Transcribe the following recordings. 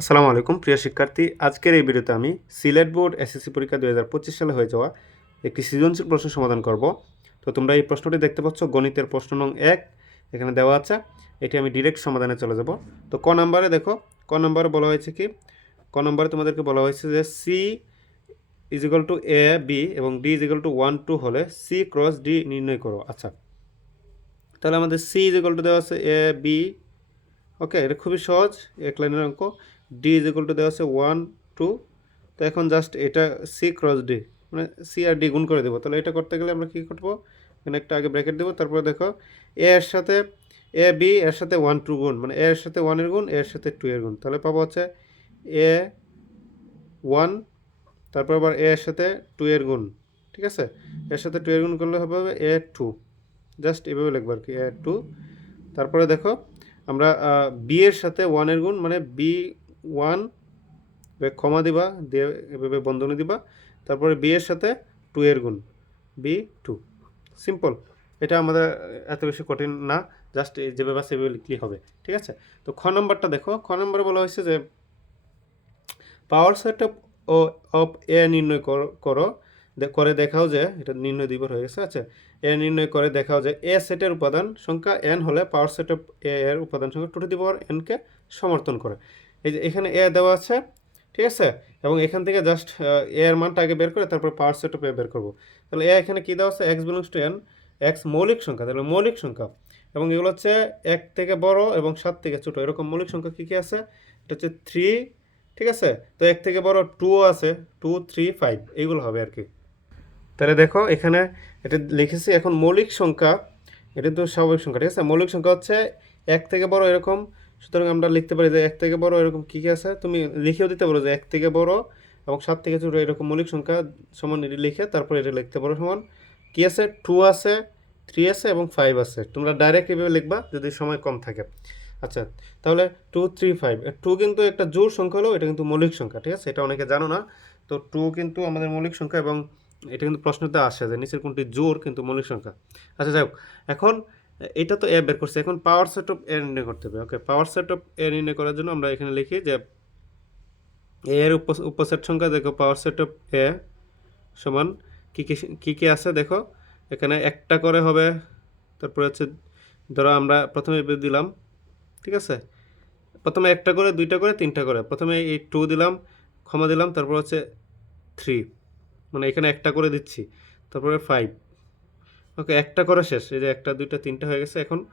আসসালামু আলাইকুম, প্রিয় শিক্ষার্থী। আজকের এই ভিডিওতে আমি সিলেট বোর্ড এসএসসি পরীক্ষা দু হাজার পঁচিশ সালে হয়ে যাওয়া একটি সৃজনশীল প্রশ্ন সমাধান করব। তো তোমরা এই প্রশ্নটি দেখতে পাচ্ছ, গণিতের প্রশ্ন নং এক, এখানে দেওয়া আছে। এটি আমি ডিরেক্ট সমাধানে চলে যাব। তো ক নম্বরে দেখো, ক নম্বরে বলা হয়েছে কি? ক নম্বরে তোমাদেরকে বলা হয়েছে যে C is equal to A B এবং D is equal to one two হলে সি ক্রস ডি নির্ণয় করো। আচ্ছা তাহলে আমাদের সি ইজ ইকাল টু দেওয়া আছে এ বি ওকে, এটা খুবই সহজ, এক লাইনের অঙ্ক। ডি ইজ ইকুয়াল টু দেওয়া আছে ওয়ান টু তো এখন জাস্ট এটা সি ক্রস ডি মানে সি আর ডি গুণ করে দেবো। তাহলে এটা করতে গেলে আমরা কী করব? এখানে একটা আগে ব্র্যাকেট দেবো, তারপরে দেখো এ এর সাথে এ বি এর সাথে ওয়ান টু গুণ মানে এর সাথে ওয়ানের গুণ এর সাথে টু এর গুণ। তাহলে পাবো হচ্ছে এ ওয়ান তারপর আবার এ এর সাথে টু এর গুণ, ঠিক আছে? এর সাথে টু এর গুণ করলে হবে এ টু জাস্ট এভাবে লিখব আর কি এ টু তারপরে দেখো, আমরা বি এর সাথে ওয়ানের গুণ মানে বি ওয়ান ক্ষমা দিবা, দিয়ে এভাবে বন্ধনী দিবা। তারপরে বি এর সাথে টু এর গুণ। বি টু সিম্পল এটা আমাদের এত বেশি কঠিন না জাস্ট যেভাবে আছে সেভাবে লিখলেই হবে, ঠিক আছে? তো খ নম্বরটা দেখো। খ নম্বরে বলা হয়েছে যে পাওয়ার সেট ও অফ এ নির্ণয় কর- করো। দেখাও যে, এটা নির্ণয় দুইবার হয়ে গেছে আচ্ছা? এ নির্ণয় করে দেখাও যে এ সেটের উপাদান সংখ্যা এন হলে পাওয়ার সেট অফ এ এর উপাদান সংখ্যা টু টু দি এনকে সমর্থন করে। এই যে এখানে এ দেওয়া আছে, ঠিক আছে? এবং এখান থেকে জাস্ট এ এর মানটা আগে বের করে তারপর পাওয়ার সেট অফ এ বের করব। তাহলে এ এখানে কী দেওয়া আছে? X belongs to N X মৌলিক সংখ্যা, তাহলে মৌলিক সংখ্যা। এবং এগুলো হচ্ছে এক থেকে বড় এবং সাত থেকে ছোট, এরকম মৌলিক সংখ্যা কী কী আছে? এটা হচ্ছে থ্রি ঠিক আছে? তো এক থেকে বড় টু আছে টু থ্রি ফাইভ এইগুলো হবে আর কি। তাহলে দেখো এখানে এটা লিখেছি এখন মৌলিক সংখ্যা, এটা তো স্বাভাবিক সংখ্যা, ঠিক আছে? মৌলিক সংখ্যা হচ্ছে এক থেকে বড় এরকম সুতরাং আমরা লিখতে পারি যে এক থেকে বড় এরকম কী কী আছে? তুমি লিখেও দিতে পারো যে এক থেকে বড় এবং সাত থেকে ছোটো এরকম মৌলিক সংখ্যা সমান এটি লিখে তারপর এটা লিখতে পারো সমান। কী আছে? টু আছে, থ্রি আছে এবং ফাইভ আছে। তোমরা ডাইরেক্ট এভাবে লিখবা যদি সময় কম থাকে। আচ্ছা তাহলে টু, থ্রি, ফাইভ। টু কিন্তু একটা জোর সংখ্যা হলেও এটা কিন্তু মৌলিক সংখ্যা, ঠিক আছে? এটা অনেকে জানো না। তো টু কিন্তু আমাদের মৌলিক সংখ্যা এবং এটা কিন্তু প্রশ্নতে আসে যে নিচের কোনটি জোর কিন্তু মৌলিক সংখ্যা। আচ্ছা যাই হোক। এখন এটা তো এ বের করছে। এখন পাওয়ার সেট অফ এ নির্ণয় করতে হবে ওকে পাওয়ার সেট অফ এ নির্ণয় করার জন্য আমরা এখানে লিখি যে এর উপ উপসেট সংখ্যা, দেখো পাওয়ার সেট অফ এ সমান কী কী কী আছে দেখো? এখানে একটা করে হবে, তারপরে হচ্ছে ধরো আমরা প্রথমে দিলাম, ঠিক আছে? প্রথমে একটা করে, দুইটা করে, তিনটা করে। প্রথমে এই টু দিলাম, ক্ষমা দিলাম, তারপর হচ্ছে থ্রি মানে এখানে একটা করে দিচ্ছি, তারপরে ফাইভ ওকে, একটা করে শেষ। এই যে একটা, দুইটা, তিনটা হয়ে গেছে। এখন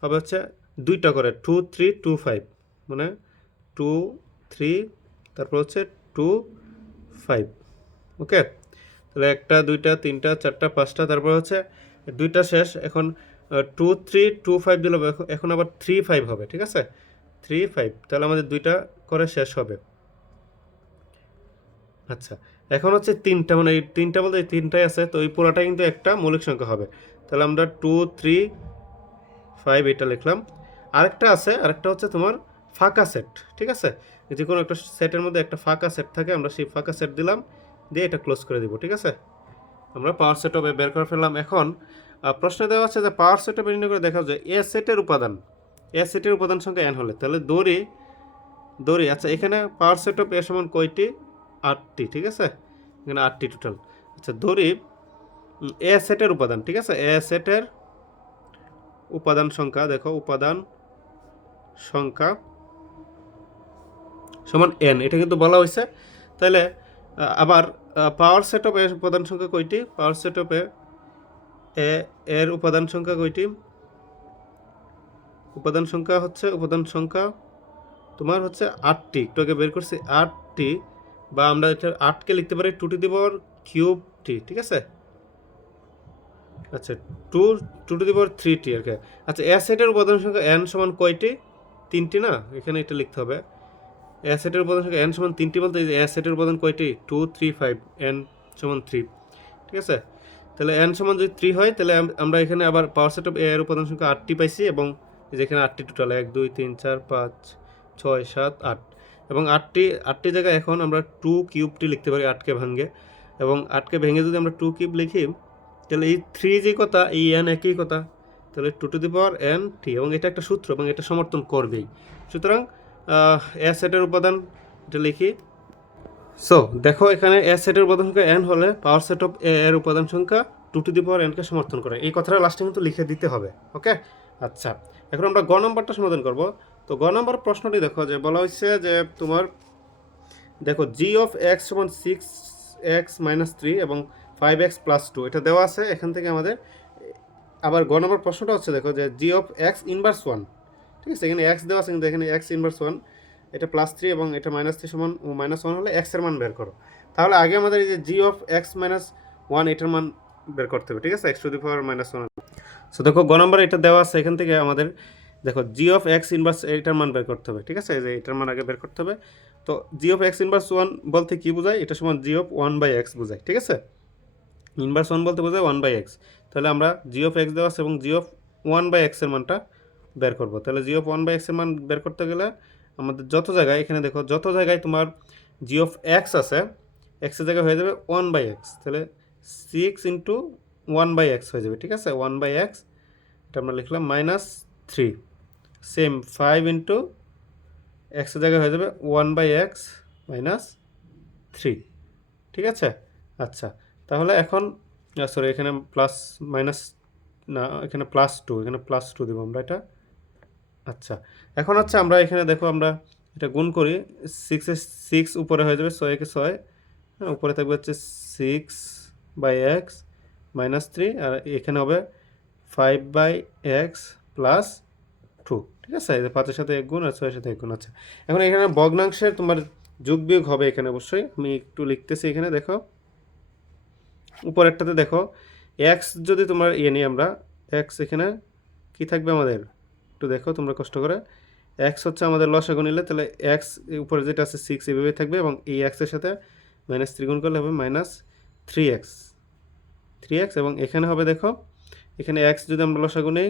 হবে হচ্ছে দুইটা করে, টু, থ্রি, টু, ফাইভ। মানে টু, থ্রি, তারপর হচ্ছে টু, ফাইভ। ওকে? তাহলে একটা, দুইটা, তিনটা, চারটা, পাঁচটা, তারপর হচ্ছে দুইটা শেষ। এখন টু, থ্রি, টু, ফাইভ দিলে এখন- আবার থ্রি, ফাইভ হবে, ঠিক আছে? Three, five. তাহলে আমাদের দুইটা করে শেষ হবে। আচ্ছা এখন হচ্ছে তিনটা মানে এই তিনটা বলতে এই তিনটাই আছে, তো এই পুরোটা কিন্তু একটা মৌলিক সংখ্যা হবে। তাহলে আমরা টু থ্রি ফাইভ এটা লিখলাম। আরেকটা আছে, আরেকটা হচ্ছে তোমার ফাঁকা সেট ঠিক আছে? যে কোনো একটা সেটের মধ্যে একটা ফাঁকা সেট থাকে, আমরা সেই ফাঁকা সেট দিলাম, দিয়ে এটা ক্লোজ করে দিব, ঠিক আছে? আমরা পাওয়ার সেট বের করে ফেললাম। এখন প্রশ্নে দেওয়া আছে যে পাওয়ার সেট নির্ণয় করে দেখা যায় এ সেটের উপাদান এ সেটের উপাদান সংখ্যা এন হলে। তাহলে দড়ি দড়ি আচ্ছা এখানে পাওয়ার সেট অফ এ সমান কয়টি? আটটি ঠিক আছে? এখানে আটটি টোটাল আচ্ছা উম, এ সেটের উপাদান ঠিক আছে? এ সেটের উপাদান সংখ্যা দেখো উপাদান সংখ্যা সমান এন এটা কিন্তু বলা হয়েছে। তাহলে আবার পাওয়ার সেট অফ এর উপাদান সংখ্যা কয়টি? পাওয়ার সেট অফ এ এর উপাদান সংখ্যা কয়টি? উপাদান সংখ্যা হচ্ছে উপাদান সংখ্যা তোমার হচ্ছে আটটি। একটু আগে বের করছি আটটি বা আমরা এটা আটকে লিখতে পারি two to the power cube টি ঠিক আছে? আচ্ছা two two to the power three টি আর কি আচ্ছা এ সেটের উপাদান সংখ্যা এন সমান কয়টি? তিনটি না? এখানে এটা লিখতে হবে। এ সেটের উপাদান সংখ্যা এন সমান তিনটি বলতে এই যে এ সেটের উপাদান কয়টি? টু থ্রি ফাইভ এন সমান থ্রি ঠিক আছে? তাহলে এন সমান যদি থ্রি হয়, তাহলে আমরা এখানে আবার পাওয়ার সেট অফ এর উপাদান সংখ্যা আটটি পাইছি এবং এই যে এখানে আটটি টোটাল এক, দুই, তিন, চার, পাঁচ, ছয়, সাত, আট। এবং আটটি আটটি জায়গায় এখন আমরা টু কিউবটি লিখতে পারি, আটকে ভাঙ্গে এবং আটকে ভেঙে যদি আমরা টু কিউব লিখি, তাহলে এই থ্রি যে কথা, এই এন একই কথা, তাহলে two to the power N টি এবং এটা একটা সূত্র এবং এটা সমর্থন করবেই। সুতরাং এ সেটের উপাদান এটা লিখি। সো দেখো এখানে এ সেটের উপাদান সংখ্যা এন হলে পাওয়ার সেট অফ এ এর উপাদান সংখ্যা টু টু দি পাওয়ার এনকে সমর্থন করে। এই কথাটা লাস্টে কিন্তু লিখে দিতে হবে ওকে আচ্ছা এখন আমরা গ নম্বরটা সমাধান করব। তো গ নম্বর প্রশ্নটি দেখো যে বলা হচ্ছে যে তোমার, দেখো জি অফ এক্স সমান সিক্স এক্স মাইনাস থ্রি এবং ফাইভ এক্স প্লাস টু এটা দেওয়া আছে এখান থেকে আমাদের। আবার গ নম্বর প্রশ্নটা হচ্ছে দেখো যে G of X inverse one ঠিক আছে? এখানে এক্স দেওয়া আছে কিন্তু এখানে এক্স ইনভার্স ওয়ান এটা প্লাস থ্রি এবং এটা মাইনাস থ্রি সমান মাইনাস ওয়ান হলে এক্সের মান বের করো। তাহলে আগে আমাদের এই যে G of X minus one এটার মান বের করতে হবে, ঠিক আছে? X to the power minus one so দেখো গ নম্বর এটা দেওয়া আছে, এখান থেকে আমাদের দেখো জি অফ এক্স ইনভার্স এটার মান বের করতে হবে, ঠিক আছে? যে এটার মান আগে বের করতে হবে। তো G of X inverse one বলতে কী বোঝায়? এটা সমান G of one by X বোঝায়, ঠিক আছে? ইনভার্স ওয়ান বলতে বোঝায় ওয়ান বাই এক্স তাহলে আমরা জি অফ এক্স দেওয়া আছে এবং জি অফ ওয়ান বাই এক্সের মানটা বের করব। তাহলে জি অফ ওয়ান বাই এক্সের মান বের করতে গেলে আমাদের যত জায়গায়, এখানে দেখো, যত জায়গায় তোমার জি অফ এক্স আছে এক্সের জায়গায় হয়ে যাবে ওয়ান বাই এক্স তাহলে six into one by X হয়ে যাবে, ঠিক আছে? ওয়ান বাই এক্স এটা আমরা লিখলাম minus three same five into এক্সের জায়গায় হয়ে যাবে one by X minus three ঠিক আছে? আচ্ছা তাহলে এখন সরি এখানে প্লাস মাইনাস না এখানে প্লাস টু এখানে প্লাস টু দেবো আমরা এটা। আচ্ছা এখন হচ্ছে আমরা এখানে দেখো আমরা এটা গুণ করি সিক্সে সিক্স উপরে হয়ে যাবে ছয় একে ছয় হ্যাঁ, উপরে থাকবে হচ্ছে six by X minus three আর এখানে হবে five by X plus two, ঠিক আছে? এই পাঁচের সাথে এক গুণ আর ছয়ের সাথে এক গুণ আছে এখন এখানে ভগ্নাংশের তোমার যোগ বিয়োগ হবে এখানে অবশ্যই। আমি একটু লিখতেছি এখানে, দেখো। উপরেরটাতে দেখো এক্স যদি তোমার ইয়ে নিই আমরা এক্স এখানে কি থাকবে আমাদের? একটু দেখো তোমরা কষ্ট করে। এক্স হচ্ছে আমাদের লসাগু নিলে তাহলে এক্স উপরে যেটা আছে সিক্স এভাবেই থাকবে এবং এই এক্সের সাথে মাইনাস থ্রি গুণ করলে হবে minus three X three X এবং এখানে হবে দেখো, এখানে এক্স যদি আমরা লসাগু নেই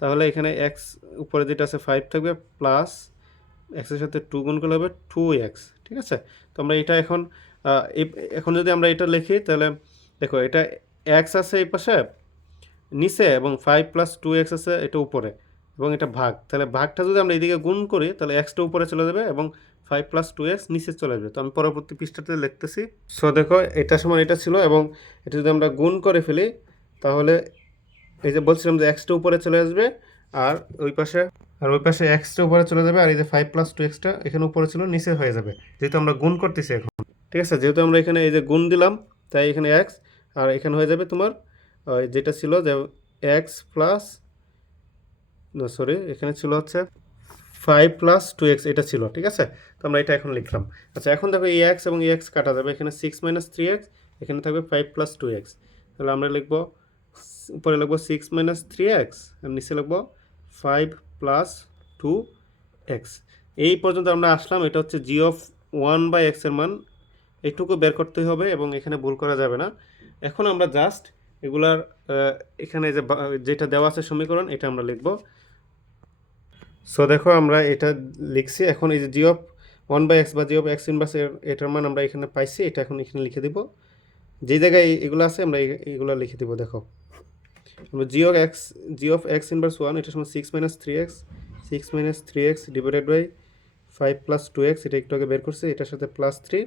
তাহলে এখানে এক্স উপরে যেটা আছে ফাইভ থাকবে প্লাস এক্সের সাথে টু গুণ করলে হবে টু এক্স ঠিক আছে? তো আমরা এটা এখন এখন যদি আমরা এটা লিখি, তাহলে দেখো এটা এক্স আছে এই পাশে, নিচে এবং ফাইভ প্লাস টু এক্স আছে এটা উপরে, এবং এটা ভাগ। তাহলে ভাগটা যদি আমরা এদিকে গুণ করি, তাহলে এক্সটা উপরে চলে যাবে এবং ফাইভ প্লাস টু এক্স নিচে চলে যাবে তো আমি পরবর্তী পৃষ্ঠাতে লিখতেছি। সো দেখো, এটা সমান এটা ছিল এবং এটা যদি আমরা গুণ করে ফেলি, তাহলে এই যে বলছিলাম যে এক্সটা উপরে চলে আসবে আর ওই পাশে, আর ওই পাশে এক্সটা উপরে চলে যাবে আর এই যে ফাইভ প্লাস টু এক্সটা এখানে উপরে ছিল, নিচে হয়ে যাবে। যেহেতু আমরা গুণ করতেছি এখন। ঠিক আছে? যেহেতু আমরা এখানে এই যে গুণ দিলাম, তাই এখানে এক্স আর এখানে হয়ে যাবে তোমার যেটা ছিল যে এক্স প্লাস সরি এখানে ছিল হচ্ছে ফাইভ প্লাস টু এক্স এটা ছিল, ঠিক আছে? তো আমরা এটা এখন লিখলাম। আচ্ছা এখন দেখো এই এক্স এবং এক্স কাটা যাবে, এখানে সিক্স মাইনাস থ্রি এক্স এখানে থাকবে ফাইভ প্লাস টু এক্স তাহলে আমরা লিখব উপরে লিখব সিক্স মাইনাস থ্রি এক্স আর নিচে লিখব ফাইভ প্লাস টু এক্স এই পর্যন্ত আমরা আসলাম, এটা হচ্ছে জি অফ ওয়ান বাই এক্সের মান। এইটুকু বের করতে হবে এবং এখানে ভুল করা যাবে না। এখন আমরা জাস্ট এগুলার এখানে যে যেটা দেওয়া আছে সমীকরণ, এটা আমরা লিখব। সো দেখো আমরা এটা লিখছি। এখন এই যে G of one by X বা জি অফ এক্স ইনভার্স এটার মান আমরা এখানে পাইছি, এটা এখন এখানে লিখে দিব। যে জায়গায় এগুলো আছে, আমরা এগুলো লিখে দিব, দেখো। আমরা G of X G of X inverse one এটার সময় six minus three X six minus three X divided by five plus two X এটা একটু আগে বের করছে, এটার সাথে প্লাস থ্রি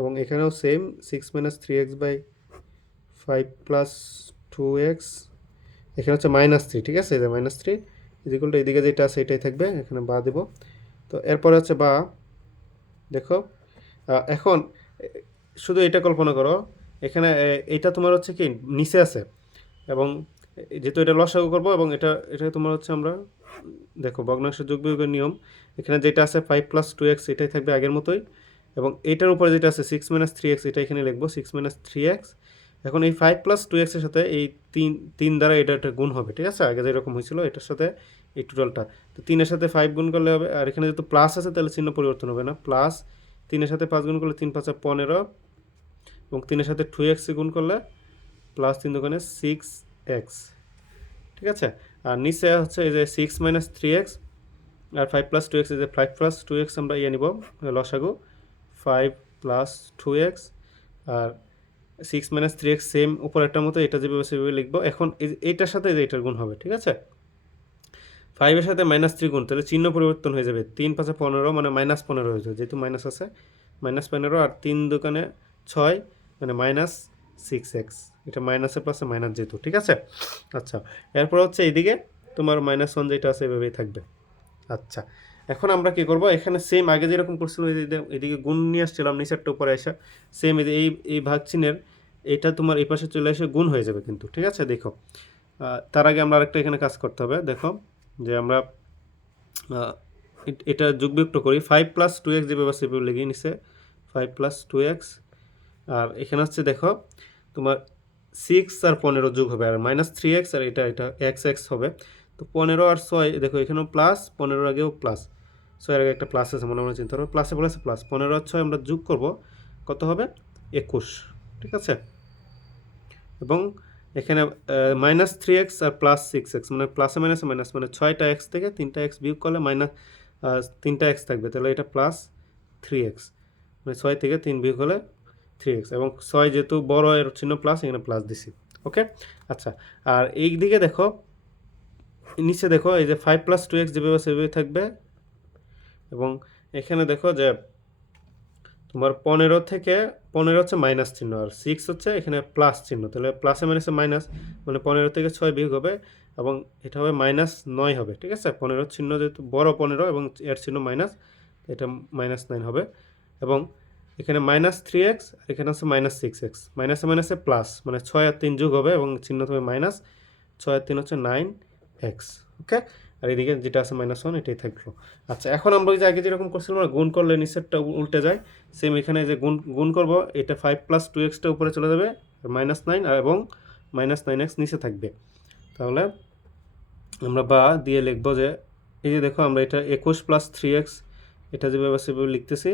এবং এখানেও same six minus three X by five plus two X এখানে হচ্ছে মাইনাস থ্রি ঠিক আছে? মাইনাস থ্রি ইজিকুলটা এদিকে যেটা আছে, এটাই থাকবে, এখানে বা দেব। তো এরপরে হচ্ছে বা, দেখো এখন শুধু এটা কল্পনা করো, এখানে এটা তোমার হচ্ছে কি, নিচে আছে। এবং যেহেতু এটা লসাগু করব এবং এটা এটা তোমার হচ্ছে আমরা, দেখো ভগ্নাংশের যোগ বিয়োগের নিয়ম, এখানে যেটা আছে ফাইভ প্লাস টু এক্স এটাই থাকবে আগের মতোই, এবং এটার উপরে যেটা আছে সিক্স মাইনাস থ্রি এক্স এটা এখানে লিখব সিক্স মাইনাস থ্রি এক্স এখন এই ফাইভ প্লাস টু এক্সের সাথে এই তিন তিন দ্বারা এটা একটা গুণ হবে, ঠিক আছে? আগে যেরকম হয়েছিল, এটার সাথে এই টোটালটা তো তিনের সাথে ফাইভ গুণ করলে হবে, আর এখানে যেহেতু প্লাস আছে, তাহলে চিহ্ন পরিবর্তন হবে না প্লাস তিনের সাথে পাঁচ গুণ করলে তিন পাঁচা পনেরো, এবং তিনের সাথে টু এক্স গুণ করলে প্লাস তিন দোকানে সিক্স এক্স ঠিক আছে? আর নিচে হচ্ছে এই যে সিক্স মাইনাস থ্রি এক্স আর ফাইভ প্লাস টু এক্স এই যে ফাইভ প্লাস টু এক্স আমরা ইয়ে নিব, লসাগু। ফাইভ প্লাস টু এক্স আর six minus three X same উপর একটার মতো এটা যেভাবে সেভাবে লিখব। এখন এইটার সাথে যে এটার গুণ হবে, ঠিক আছে? ফাইভের সাথে মাইনাস থ্রি গুণ, তাহলে চিহ্ন পরিবর্তন হয়ে যাবে। তিন পাঁচে পনেরো মানে মাইনাস পনেরো হয়ে যাবে, যেহেতু মাইনাস আছে। মাইনাস পনেরো আর তিন দোকানে ছয় মানে মাইনাস সিক্স এক্স এটা মাইনাসের পাশে মাইনাস যেহেতু, ঠিক আছে? আচ্ছা এরপর হচ্ছে এইদিকে তোমার মাইনাস ওয়ান যেটা আছে এভাবেই থাকবে। আচ্ছা এখন আমরা কি করব? এখানে সেম আগে যেরকম করছিলাম এদিকে গুণ নিয়ে আসছিলাম নিচেরটা উপরে এসে সেম এই এই ভাগ চিহ্নের, এটা তোমার এই পাশে চলে এসে গুণ হয়ে যাবে কিন্তু, ঠিক আছে? দেখো তার আগে আমরা আরেকটা এখানে কাজ করতে হবে। দেখো, যে আমরা এটা যোগ বিয়োগটা করি। ফাইভ প্লাস টু এক্স যেভাবে সেভাবে লেগে নিছে। ফাইভ প্লাস টু এক্স আর এখানে হচ্ছে দেখো, তোমার সিক্স আর পনেরো যোগ হবে, আর মাইনাস থ্রি এক্স আর এটা এটা এক্স এক্স হবে। তো পনেরো আর ছয়, দেখো এখানেও প্লাস পনেরোর আগেও প্লাস ছয়ের আগে একটা প্লাস আছে, মনে মনে চিন্তা করো প্লাসে প্লাসে প্লাস পনেরো আর ছয় আমরা যোগ করব, কত হবে? একুশ, ঠিক আছে? এবং এখানে মাইনাস থ্রি এক্স আর প্লাস সিক্স এক্স মানে প্লাসে মাইনাসে মাইনাস মানে ছয়টা এক্স থেকে তিনটা এক্স বিয়োগ করলে মাইনাস তিনটা এক্স থাকবে। তাহলে এটা প্লাস থ্রি এক্স মানে ছয় থেকে তিন বিয়োগ হলে থ্রি এক্স এবং ছয় যেহেতু বড় এর চিহ্ন প্লাস এখানে প্লাস দিছি। ওকে আচ্ছা আর এই দিকে দেখো, নিচে দেখো, এই যে ফাইভ প্লাস টু এক্স যেভাবে সেভাবে থাকবে, এবং এখানে দেখো যে তোমার পনেরো থেকে, পনেরো হচ্ছে মাইনাস চিহ্ন, আর সিক্স হচ্ছে এখানে প্লাস চিহ্ন। তাহলে প্লাসে মাইনাসে মাইনাস মানে পনেরো থেকে ছয় বিয়োগ হবে, এবং এটা হবে মাইনাস নয় হবে, ঠিক আছে? পনেরো চিহ্ন যেহেতু বড় পনেরো, এবং এর চিহ্ন মাইনাস এটা মাইনাস নাইন হবে, এবং এখানে মাইনাস থ্রি এক্স আর এখানে হচ্ছে মাইনাস সিক্স এক্স মাইনাসে মাইনাসে প্লাস মানে ছয় আর তিন যোগ হবে এবং চিহ্ন হবে মাইনাস ছয় আর তিন হচ্ছে নাইন এক্স ওকে আর এদিকে যেটা আছে মাইনাস ওয়ান এটাই থাকল। আচ্ছা এখন আমরা যে আগে যেরকম করছিলাম না, গুণ করলে নিচেরটা উল্টে যায় সেম এখানে যে গুণ গুণ করব, এটা ফাইভ প্লাস টু এক্সটা উপরে চলে যাবে মাইনাস নাইন আর এবং মাইনাস নাইন এক্স নিচে থাকবে। তাহলে আমরা বা দিয়ে লিখব যে, এই যে দেখো আমরা এটা একুশ প্লাস থ্রি এক্স এটা যেভাবে সেভাবে লিখতেছি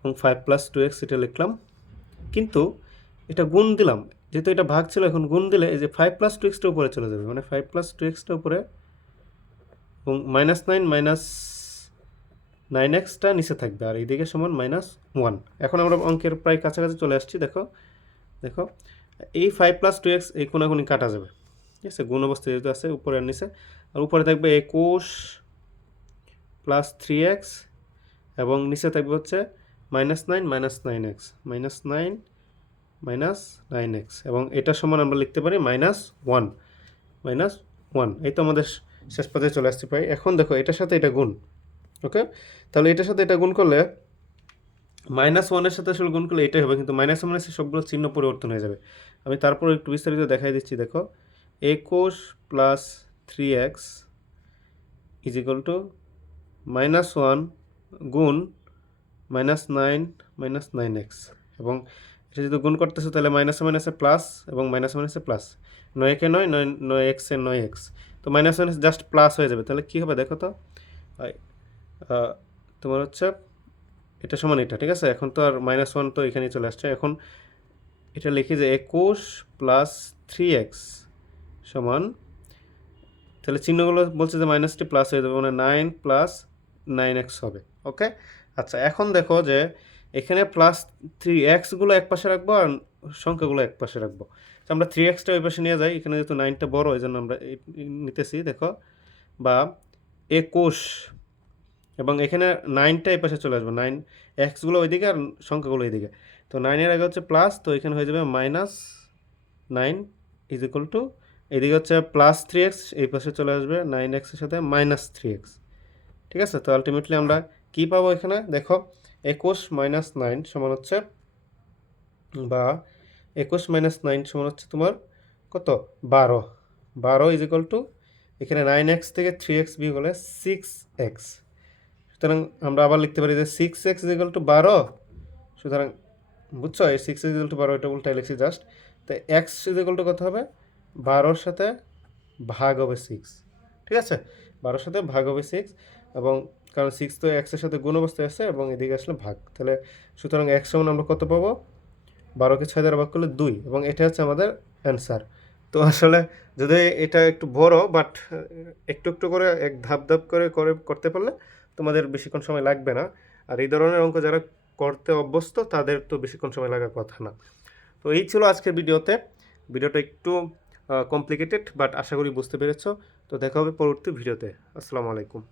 এবং ফাইভ প্লাস টু এক্স এটা লিখলাম। কিন্তু এটা গুণ দিলাম। যেহেতু এটা ভাগ ছিল, এখন গুণ দিলে এই যে ফাইভ প্লাস টু এক্সটা উপরে চলে যাবে। মানে ফাইভ প্লাস টু এক্সটা উপরে এবং minus nine minus nine extra নিচে থাকবে আর এইদিকে সমান মাইনাস ওয়ান এখন আমরা অঙ্কের প্রায় কাছাকাছি চলে আসছি, দেখো। দেখো, এই ফাইভ প্লাস টু এক্স এই কোনাকুনি কাটা যাবে। ঠিক আছে? গুণ অবস্থা যেহেতু আছে, উপরে আর নিচে। আর উপরে থাকবে একুশ প্লাস থ্রি এক্স এবং নিচে থাকবে হচ্ছে minus nine minus nine X. Minus nine minus nine X. এবং এটা সমান আমরা লিখতে পারি মাইনাস ওয়ান। Minus one. এই তো আমাদের শেষ পর্যায়ে চলে আসতে পারি এখন দেখো, এটার সাথে এটা গুণ। ওকে? তাহলে এটার সাথে এটা গুণ করলে মাইনাস ওয়ানের সাথে আসলে গুণ করলে এটাই হবে। কিন্তু মাইনাস মাইনাসে সবগুলো চিহ্ন পরিবর্তন হয়ে যাবে। আমি তারপর একটু বিস্তারিত দেখাই দিচ্ছি। দেখো, একুশ plus three X is equal to minus one গুণ minus nine minus nine X এবং এটা যদি গুণ করতেছো, তাহলে মাইনাসে মাইনাসে প্লাস এবং মাইনাস মাইনাসে প্লাস নয় একে নয় নয় নয় এক্সে নয় এক্স তো মাইনাস মাইনাস জাস্ট প্লাস হয়ে যাবে। তাহলে কী হবে দেখো তো? তোমার হচ্ছে এটা সমান এটা, ঠিক আছে? এখন তো আর মাইনাস ওয়ান তো এখানেই চলে আসছে। এখন এটা লিখি যে একুশ প্লাস থ্রি এক্স সমান, তাহলে চিহ্নগুলো বলছে যে মাইনাসটি প্লাস হয়ে যাবে মানে নাইন প্লাস নাইন এক্স হবে। ওকে আচ্ছা এখন দেখো যে এখানে প্লাস থ্রি এক্সগুলো এক পাশে রাখব আর সংখ্যাগুলো এক পাশে রাখব। তো আমরা থ্রি এক্সটা ওই পাশে নিয়ে যাই। এখানে যেহেতু নাইনটা বড় এই জন্য আমরা নিতেছি, দেখো। বা একুশ, এবং এখানে নাইনটা এই পাশে চলে আসবে। নাইন এক্সগুলো ওইদিকে আর সংখ্যাগুলো এইদিকে। তো নাইনের আগে হচ্ছে প্লাস তো এখানে হয়ে যাবে minus nine is equal to এদিকে হচ্ছে প্লাস থ্রি এক্স এই পাশে চলে আসবে নাইন এক্সের সাথে মাইনাস থ্রি এক্স ঠিক আছে? তো আলটিমেটলি আমরা কী পাবো এখানে? দেখো, একুশ মাইনাস নাইন সমান হচ্ছে, বা একুশ মাইনাস নাইন সমান হচ্ছে তোমার কত? বারো। বারো ইজ ইকুয়াল টু এখানে নাইন এক্স থেকে থ্রি এক্স বিয়োগ হলে সিক্স এক্স সুতরাং আমরা আবার লিখতে পারি যে six X is equal to বারো। সুতরাং বুঝছ? এই সিক্স ইজ ইকুয়াল টু বারো, এটা উল্টাই লিখছি জাস্ট তো এক্স ইজ ইকুয়াল টু কত হবে? বারোর সাথে ভাগ হবে সিক্স ঠিক আছে? বারোর সাথে ভাগ হবে সিক্স এবং কারণ সিক্স তো এক্সের সাথে গুণ অবস্থায় আছে এবং এদিকে আসলে ভাগ। তাহলে সুতরাং এক্স সমান আমরা কত পাবো? বারোকে ছয় দ্বারা ভাগ করলে দুই, এবং এটা হচ্ছে আমাদের অ্যান্সার তো আসলে যদি এটা একটু বড় বাট একটু একটু করে, এক ধাপ ধাপ করে করে করতে পারলে তোমাদের বেশিক্ষণ সময় লাগবে না। আর এই ধরনের অঙ্ক যারা করতে অভ্যস্ত, তাদের তো বেশিক্ষণ সময় লাগার কথা না। তো এই ছিল আজকের ভিডিওতে। ভিডিওটা একটু কমপ্লিকেটেড বাট আশা করি বুঝতে পেরেছ। তো দেখা হবে পরবর্তী ভিডিওতে। আসসালামু আলাইকুম।